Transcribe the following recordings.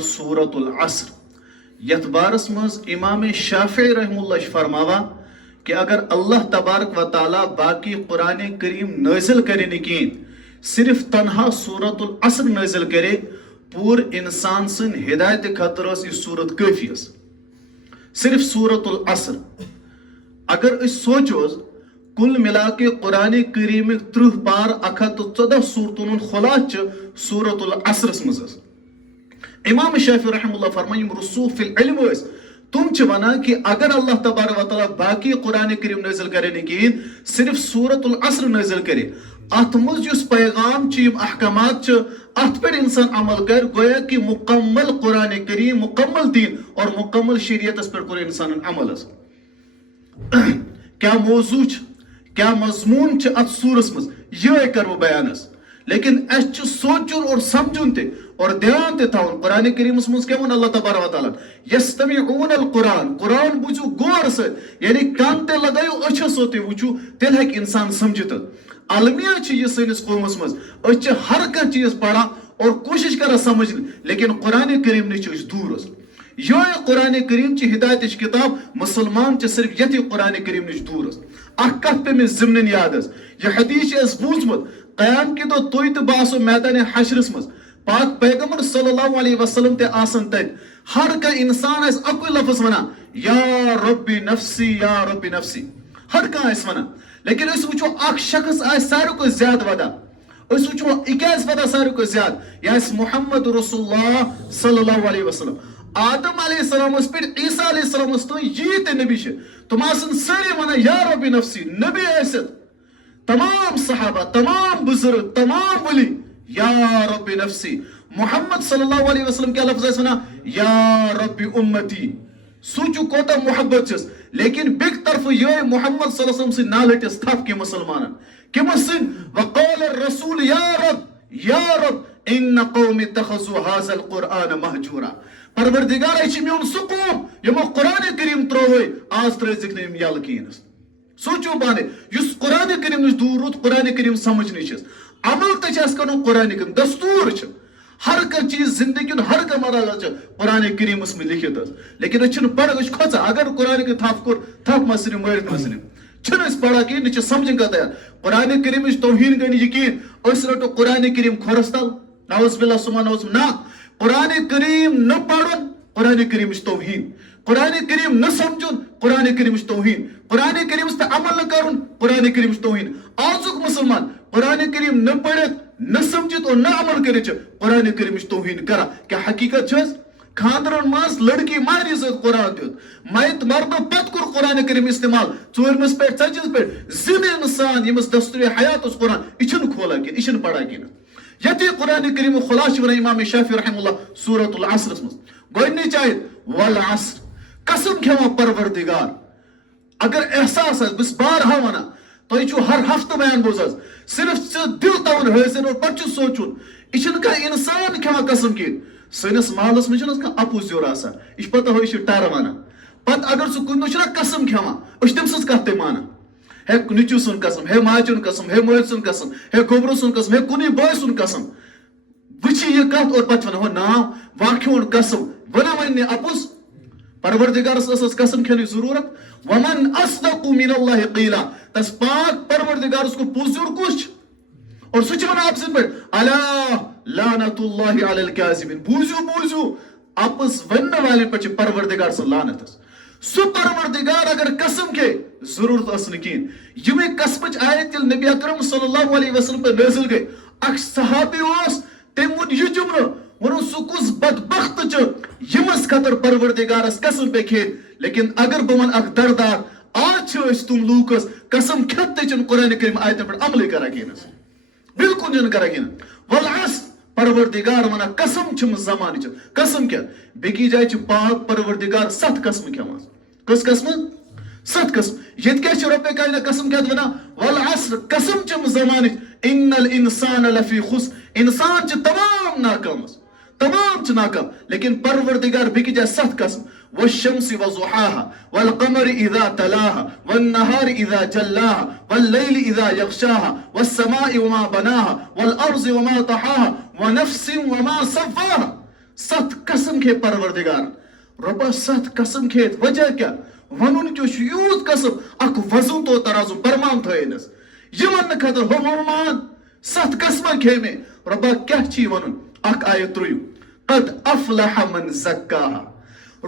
سورة العصر یت بارس مز امام شافعی رحم اللہ فرماوا کہ اگر اللہ تبارک و تعالیٰ باقی قرآن کریم نازل کرے نکین صرف تنہا سورة العصر نازل کرے پور انسان سن ہدایت خطر اس صورت کافی اس صرف سورة العصر اگر اس سوچو کل ملا کے قرآن کریم 30 پار 114 سورتن خلاص سورة العصر مز امام شافعی رحم اللہ فرمائیں رسوخ فی العلم اس تم چھ کہ اگر اللہ تبارک و تعالیٰ باقی قرآن کریم نازل کرے نکین صرف سورة العصر نازل کرے ات مز یس پیغام چیم احکامات ات پر انسان عمل کر گویا کہ مکمل قرآن کریم مکمل دین اور مکمل شریعت اس پر کرے انسان عمل اس کیا موضوع کیا مضمون ات سورس مز یہ کرو بیان اس لیکن اس سوچن اور سمجھن تے اور دھیان تے تھاون قرآن کریم مز کیا اللہ تبارک و تعالیٰ یستمعون القرآن قرآن بوزو غور سے یعنی کان تے لگایو اچھا سوتے وچو تیل ہے کہ انسان سمجھتا عالمیہ چھ یہ سینس قومس مز اچھ ہر کا چیز پڑھا اور کوشش کرا سمجھنے لیکن قرآن کریم نے چھ دور اس یہ قرآن کریم چھ ہدایت کتاب مسلمان چھ صرف یتی قرآن کریم نے دور اس اکت پہ میں ضمن یاد اس یہ حدیث اس بوزمت قیام کی تو توی تو باسو میدان حشرس مز پاک پیغمبر صلی اللہ علیہ وسلم تے آسن تیت ہر کا انسان اس اکوی لفظ ونا یا ربی نفسی یا ربی نفسی ہر کا اس ونا لیکن اس وچو اک شخص آئے سارے کو زیاد ودا اس وچو اکیس ودا سارے کو زیاد یا اس محمد رسول اللہ صلی اللہ علیہ وسلم آدم علیہ السلام اس پر عیسیٰ علیہ السلام اس تو یہ تے نبی شے تم آسن سارے ونا یا ربی نفسی نبی ایسد تمام صحابہ تمام بزرگ تمام ولی یا رب نفسی محمد صلی اللہ علیہ وسلم کیا لفظ ہے سنا یا رب امتی سوچو کوتا محبت چس لیکن بگ طرف یہ محمد صلی اللہ علیہ وسلم سے نالٹ استاف کے مسلمان کہ مسن وقال الرسول یا رب ان قوم اتخذوا هذا القرآن مہجورا پروردگار ایچی میون سقوم یمو قرآن کریم تروہوئی آز ترزک نیم یالکینس سوچو بانے یس قرآن کریم نش دور روت قرآن کریم سمجھنی چیز عمل تچاس کرنو قرآن کریم دستور چھ ہر کا چیز زندگی ہر کا مرحلہ چھ قرآن کریم اس میں لکھت ہے لیکن اچھن پڑھ اچھ کھوچا اگر قرآن کے تھاپ کر تھاپ مسلم مہرد مسلم چھن اس پڑھا کی نیچے سمجھن کا تیار قرآن کریم اس توہین گنی یقین اس رٹو قرآن کریم کھورستال نعوذ باللہ سبحانہ وتعالی نا قرآن کریم نہ پڑھن قرآن کریم اس توہین قرآن کریم نہ سمجھن قرآن کریم اس توہین قرآن کریم اس عمل نہ کرن قرآن کریم اس توہین آزک مسلمان قرآن کریم نہ پڑھت نہ سمجھت اور نہ عمل کرے قرآن کریم اس توہین کرا کیا حقیقت چھس خاندرن ماس لڑکی مہری سید قرآن دیت مائت مرد پت کر قرآن کریم استعمال ژورمس پہ ژتجس پہ زن انسان یمس دستور حیات اس قرآن یہ کھولا کی یہ پڑھا کی یتی قرآن کریم خلاص ون امام شافعی رحم اللہ سورة العصر مز گوڈنی چاہیے والعصر قسم کھیوا پروردگار اگر احساس ہے بس بارہا ونا تو یہ ہر ہفتہ بیان بوزاز صرف دل تاون حاصل اور پچھ سوچن یہ کا انسان کھیوا قسم کی سنس محلس میں کا اپوز یور آسان یہ پتہ ہو یہ ٹار وانا پت اگر سہ کن دہ قسم کھیوا اس تم سن کت مان ہے نچو سن قسم ہے ماجن قسم ہے مول سن قسم ہے گوبر سن قسم ہے کنی بوائے سن قسم وچی یہ کت اور پتہ ون نام واقع قسم ونا ون اپوز پروردگار اس قسم کھینے ضرورت ومن اصدق من اللہ قیلا تس پاک پروردگار اس کو پوزور کچھ اور سچ من آپ سے پر الا لعنت اللہ علی الکاذبین بوزو اپس ون والے پر پروردگار سے لعنت سو پروردگار اگر قسم کے ضرورت اس نکین یہ قسمچ آیت نبی اکرم صلی اللہ علیہ وسلم پر نازل گئی اک صحابی اس تم ون یہ جملہ ون سہ کس بدبخت یمس خطر پروردگار اس قسم پہ کھیت لیکن اگر بمن اک دردار آج تم لوکس قسم کھت چن قرآن کریم آیتن پر عمل کرا گینس بالکل جن کرا گین والعصر پروردگار ونا قسم چھم زمان چ قسم کیا بیکی جائے چھ پاک پروردگار 7 قسم کیا ماس کس قسم 7 قسم یہ کیا چھ رب کائنہ قسم کیا ونا والعصر قسم چھم زمان ان الانسان لفی خسر انسان چھ تمام ناکام تمام چھ ناکام لیکن پروردگار بیکی جائے 7 قسم والشمس وضحاها والقمر إذا تلاها والنهار إذا جلاها والليل إذا يغشاها والسماء وما بناها والأرض وما طحاها ونفس وما صفاها 7 قسم کھے پروردگار رۄبا 7 قسم کھیت وجہ کیا ونن کیوں یوت قسم اک وزن تو ترازو پرمان تھینس یہ ون خطر ہو مان 7 قسم کھے میں رۄبا کیا چھی ونن اک آیت ترٛیو قد افلح من زکاها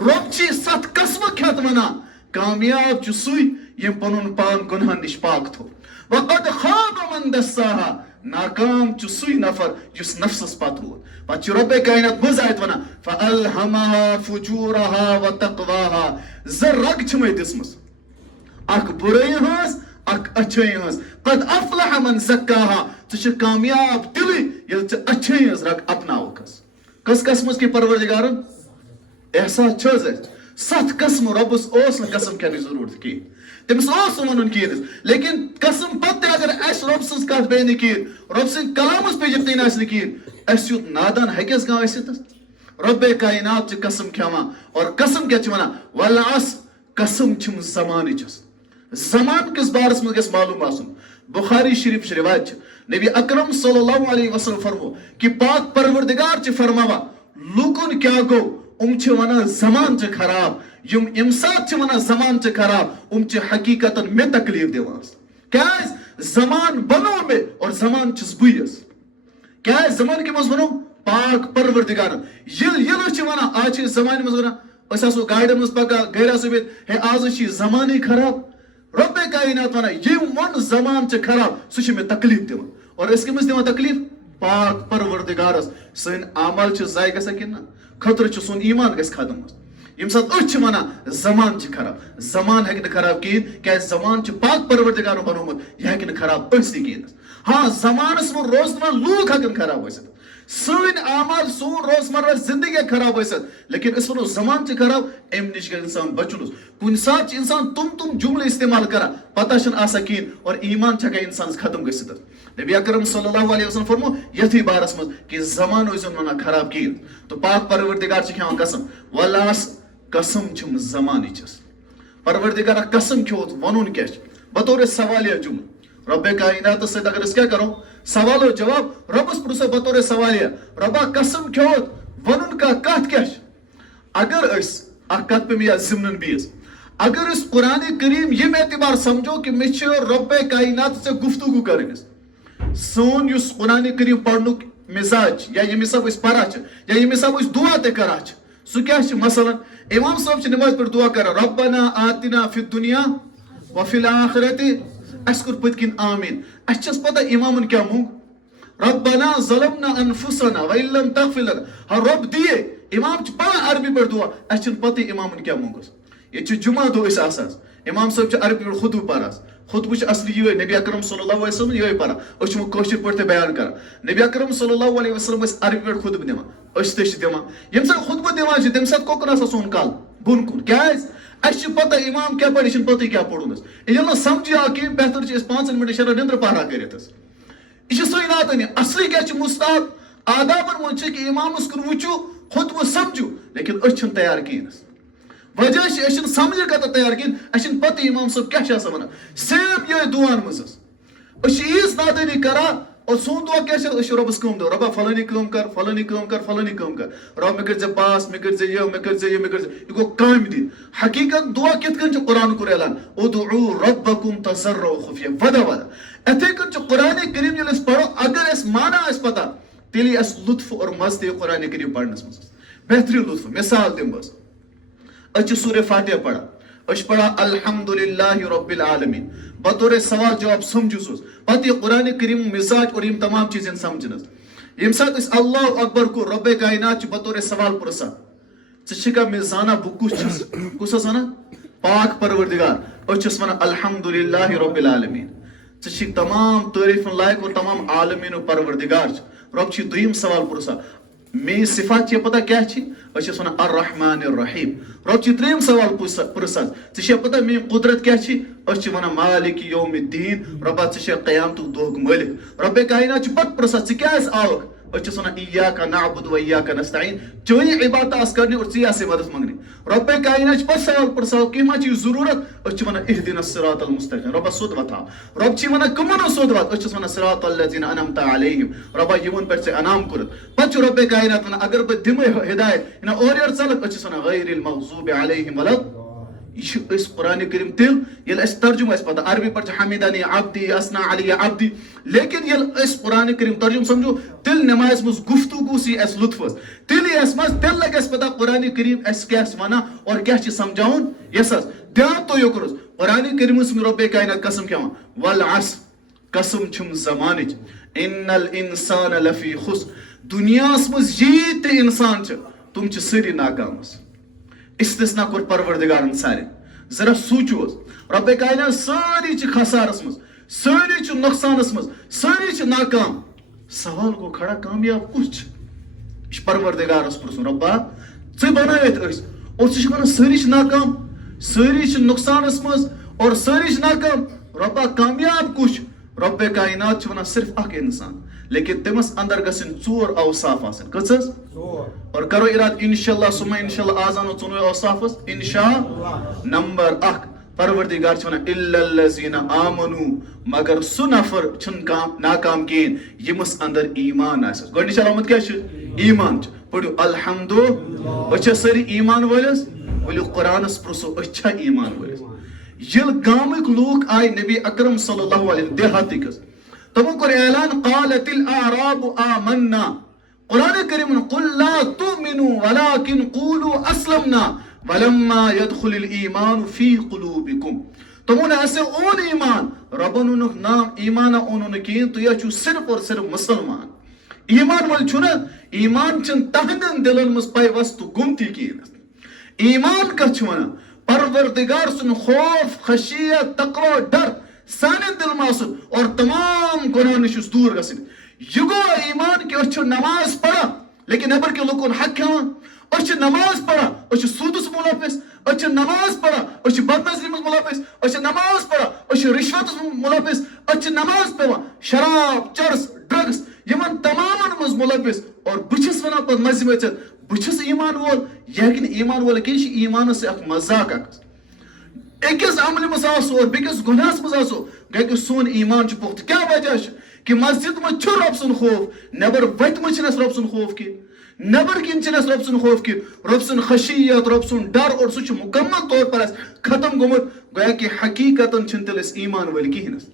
رب چھی 7 قسم کھیت ونا کامیاب چھ سوی یم پنن پان گناہن نش پاک تھو وقد خاب من دساها ناکام چھ سوی نفر جس نفسس پت رود پتہ چھ رب کائنات مز آیت ونا فالهمها فجورها وتقواها زر رگ چھمے دسمس اک برائی ہنس اک اچھائی ہنس قد افلح من زکاها ژٕ چھِ کامیاب تیلی ییٚلہِ ژٕ اچھائی ہنس رگ اپناوکھس کس قسمس کی پروردگارن احساس چھز اسہِ 7 قسم ربس اوس نہٕ قسم کھٮ۪نٕچ ضروٗرت کِہیٖنۍ تٔمِس اوس نہٕ وَنُن کِہیٖنۍ لیکن قسم پتہٕ تہِ اگر اَسہِ رۄب سٕنٛز کتھ بیٚیہِ نہٕ کِہیٖنۍ رۄب سٕنٛدۍ کلامس پیجِتھ آسہِ نہٕ کِہیٖنۍ اَسہِ یُتھ نادان ہیٚکٮ۪س کانٛہہ ٲسِتھ رۄبے کاینات چھِ قسم کھٮ۪وان اور قسم کیٛاہ چھِ وَنان والعصر قسم چھِم زمانٕچس زمان کِس بارس منٛز گژھِ معلوم آسُن بخاری شریفٕچ رِوایت چھِ نبی اکرم صلی اللہ علیہ وسلم فرمو کہ پاک پروردگار چھِ فرماوان لوٗکن کیٛاہ گوٚو چھِ ونان زمان چھِ خراب یم سات چھِ ونان زمان چھِ خراب چھِ حقیقتن مےٚ تکلیف دِوان کیٛازِ زمان بنو مےٚ اور زمان چھُس بٕے یس کیٛازِ زمان کٔمۍ اوس بنو پاک پروردگارن ییٚلہِ چھِ ونان آز چھِ أسۍ زمانہِ منٛز ونان أسۍ آسو گاڑٮ۪ن منٛز پکان گرِ آسو بِہِتھ ہے آز چھِ یہِ زمانٕے خراب رۄبے کاینات ونان یِم ووٚن زمان چھِ خراب سُہ چھُ مےٚ تکلیف دِوان اور أسۍ کٔمِس دِوان تکلیف پاک پروردگارس سٲنۍ عمل چھِ ضایع گژھان کِنہٕ نہ خطرٕ چھُ سون ایمان گژھِ ختم ییٚمہِ ساتہٕ أسۍ چھِ ونان زمان چھِ خراب زمان ہیٚکہِ نہٕ خراب کِہیٖنۍ کیٛازِ زمان چھُ پاک پروردگارن بنومُت یہِ ہیٚکہِ نہٕ خراب ٲسۍتھٕے کِہیٖنۍ ہاں زمانس منٛز روزنہٕ وٲلۍ لوٗکھ ہیٚکن خراب ٲسِتھ سٲنۍ اعمال سون روزمرہ زندگی خراب ٲسِتھ لیکن أسۍ ونو زمان چھِ خراب امہِ نِش گژھِ انسان بچُن کُنہِ ساتہٕ چھُ انسان تِم جملہٕ استعمال کران پتہ چھنہٕ آسان کِہیٖنۍ اور ایمان چھِ ہیٚکان انسانس ختم گٔژھِتھ نبی اکرم صلی اللہ علیہ وسلم فرمو یتھی بارس منٛز کہ زمان ٲسۍزیون ونان خراب کِہیٖنۍ تہٕ پاک پروردگار چھِ کھٮ۪وان قسم والعصر قسم چھُم زمانٕچس پروردگارا قسم کھیوٚوُتھ ونُن کیٛاہ چھُ بطور سوالیہ جملہٕ رۄبے کایناتس سۭتۍ اگر أسۍ کیٛاہ کرو سوالو جواب رۄبس پرٛژھو بطور سوالیہ رۄبا قسم کھیوٚوُتھ ونُن کانٛہہ کتھ کیٛاہ چھِ اگر أسۍ اکھ کتھ پیٚیہِ مےٚ یاد ضمنن بیٚیِس اگر أسۍ قرآنِ کریم ییٚمہِ اعتبار سمجھو کہ مےٚ چھِ رۄبے کایناتس سۭتۍ گفتگو کرٕنۍ سون یُس قرآنِ کریم پرنُک مزاج چھِ یا ییٚمہِ حساب أسۍ پران چھِ یا ییٚمہِ حساب أسۍ دعا تہِ کران چھِ سُہ کیٛاہ چھُ مثلاً امام صٲب چھِ نمازِ پٮ۪ٹھ دعا کران ربنا آتنا فی الدنیا وفی الآخرتی اَسہِ کوٚر پٔتۍ کِنۍ آمیٖن اَسہِ چھَس پتہ امامن کیٛاہ موٚنگ ربنا ظلمنا انفسنا وإن لم تغفر لنا ہا رۄب دِیے امام چھِ پران عربی پٮ۪ٹھ دعا اَسہِ چھِنہٕ پتہٕ امامن کیٛاہ موٚنگُس ییٚتہِ چھُ جمعہ دۄہ أسۍ آسان امام صٲب چھِ عربی پٮ۪ٹھ خطبہٕ پران خطبہٕ چھُ اصلی یِہوٚے نبی اکرم صلی اللہ علیہ وسلم یِہوٚے پران أسۍ چھِ وۄنۍ کٲشِر پٲٹھۍ تہِ بیان کران نبی اکرم صلی اللہ علیہ وسلم ٲسۍ عربی پٮ۪ٹھ خطبہٕ دِوان أسۍ تہِ چھِ دِوان ییٚمہِ ساتہٕ خطبہٕ دِوان چھِ تمہِ ساتہٕ کوٚکُن آسان سون کل بۄن کُن کیٛازِ اَسہِ چھِ پتہ امام کیٛاہ پرِ یہِ چھُنہٕ پتہٕ کیٛاہ پوٚرمُت ییٚلہِ نہٕ سمجھی آو کِہیٖنۍ بہتر چھِ أسۍ 5 مِنٹن شیران نِندرٕ پہرا کٔرِتھ یہِ چھِ سُے ناتٲنی اصلی کیٛاہ چھُ مُستحب آدابن منٛز چھِ کہ امامس کُن وٕچھِو خطبہٕ سمجھِو لیکن أسۍ چھِنہٕ تیار کِہیٖنۍ وجہ چھِ أسۍ چھِنہٕ سمجھنہٕ خٲطرٕ تیار کِہیٖنۍ اَسہِ چھِنہٕ پتہٕ امام صٲب کیٛاہ چھِ آسان ونان سیم یِہوٚے دُعاہن منٛز أسۍ چھِ ییٖژ نادٲنی کران اور سون دعا کیٛاہ چھِ أسۍ چھِ رۄبس کٲم دِوان رۄبا فلٲنی کٲم کر فلٲنی کٲم کر فلٲنی کٲم کر رۄب مےٚ کٔرۍ زِ پاس مےٚ کٔرۍ زِ یہِ مےٚ کٔرۍ زِ یہِ مےٚ کٔرۍ زِ یہِ گوٚو کامہِ دِنۍ حقیٖقت دعا کِتھ کٔنۍ چھُ قرآن کوٚر اعلان ادعوا ربکم تضرعا وخفیہ ودا ودا یِتھَے کٔنۍ چھُ قرآنِ کریم ییٚلہِ أسۍ پرو اگر اَسہِ مانا آسہِ پتہ تیٚلے اَسہِ لطف اور مزٕ تہِ قرآنِ کریم پرنس منٛز بہتریٖن لطف مثال دِمہٕ بہٕ أسۍ چھِ سورہ فاتحہ پران أسۍ چھِ پران الحمدللہ رب العالمین بطور سوال جواب سمجھوس پتہٕ یہِ قرآنِ کریم مزاج اور یِم تمام چیٖز یِن سمجھنس ییٚمہِ ساتہٕ أسۍ اللہ اکبر کوٚر رۄبے کاینات چھِ بطور سوال پرژھان ژٕ چھِکھا مےٚ زانان بہٕ کُس چھُس کُس ٲس ونان پاک پروردگار أسۍ چھِس ونان الحمدللہ رب العالمین ژٕ چھِکھ تمام تعریٖفن لایق اور تمام عالمیٖنُک پروردگار چھُ رۄب چھِ دوٚیِم سوال پرژھان میٲنۍ صفات چھےٚ پتہ کیٛاہ چھِ أسۍ چھِس ونان الرحمن الرحیٖم رۄب چھِ ترٛیٚیِم سوال پرژھان ژےٚ چھےٚ پتہ میٲنۍ قدرت کیٛاہ چھِ أسۍ چھِ ونان مالک یوم الدیٖن رۄبا ژٕ چھےٚ قیامتُک دۄہُک مٲلِک رۄبے کاینات چھُ پتہٕ پرژھان ژٕ کیٛازِ آوُکھ اچھا سنا ایاک نعبد و ایاک نستعین چوئی عبادت اس کرنی اور ژی سے مدد منگنی رب کائنات پر سوال پر سوال کی ما چیز ضرورت اچھا ونا اهدنا الصراط المستقیم رب سود وتا رب چی ونا کمن سود وات اچھا سنا صراط الذين انعمت عليهم رب یمن پر سے انعام کرت پچ رب کائنات ونا اگر بہ دم ہدایت نہ اور یار چلک اچھا سنا غیر المغضوب عليهم ولا یہ اس قرآن کریم تل یل اس ترجمہ اس پتہ عربی پر حمیدانی عبدی اسنا علی عبدی لیکن یل اس قرآن کریم ترجمہ سمجھو تل نماز مز گفتگو سی اس لطف تل اس مز تل لگ اس پتہ قرآن کریم اس کیا ونا اور کیا چھ سمجھاون یس دھیان تو یہ کرو قرآن کریم اس میں رب کائنات قسم کیا والعصر قسم چھم زمانچ ان الانسان لفی خسر دنیا اس مز جیت انسان چھ تم چھ سری ناکام استثناء کور پروردگارن سارے ذرا سوچو رب کائنات ساری چھ خسارس مز ساری چھ نقصانس مز ساری چھ ناکام سوال کو کھڑا کامیاب کچھ پروردگارس پرسن ربا ژے بنائیت اس اور ژے ون ساری چھ ناکام ساری چھ نقصانس مز اور ساری چھ ناکام ربا کامیاب کچھ رب کائنات چھ ون صرف اک انسان لیکن تمس اندر گژھن ژور اوصاف آسن کٔژ اور کرو اراد انشاءاللہ ثم انشاءاللہ آزان و ژۄنوے اوصاف انشاء نمبر 1 پروردگار چھ ونان الا الذین آمنوا مگر سُہ نفر چھن ناکام کہین یمس اندر ایمان آسہِ گۄڈنِچ علامت کیا چھ ایمان چھ پڑھو الحمد أسۍ چھا سٲری ایمان وٲلِس ؤلِو قرآنس پرژھو أسۍ چھا ایمان وٲلِس ییٚلہِ گامٕکۍ لوٗکھ آے نبی اکرم صلی اللہ علیہ دیہاتٕکۍ تمو کور اعلان قالت الاعراب آمنا قرآن کریم قل لا تؤمنوا ولكن قولوا اسلمنا ولما يدخل الايمان في قلوبكم تمو نے ایسے اون ایمان ربن نام ایمان اون کین تو یہ صرف اور صرف مسلمان ایمان ول چھنا ایمان چن تہندن دلن مس پے وستو گمتی کین ایمان کا چھنا پروردگار سن خوف خشیت تقوی ڈر سانے دل ماسن اور تمام گناہ نش دور گژھن یہ گو ایمان کہ اس نماز پڑھا لیکن نبر کے لوگوں حق کھیوان اس نماز پڑھا اس سودس ملوث اس نماز پڑھا اس بدنظری مز ملوث اس نماز پڑھا اس رشوت ملوث اس نماز پڑھا شراب چرس ڈرگس یمن تمام مز ملوث اور بچس ونان پتہ مزہ مچت بچس ایمان وول یہ ایمان وول کہ ایمان سے اخ مذاق اکس عمل مز آسو اور بیکس گناہس مز آسو گے کہ سون ایمان چھ پخت کیا وجہ کہ مسجد میں چھ رب سن خوف نبر وت میں چھنس رب سن خوف کی نبر کن چھنس رب سن خوف کی رب سن خشیت رب سن ڈر اور سہ مکمل طور پر ختم گومت گویا کہ حقیقتاً چھن تیل اس ایمان ول کہینس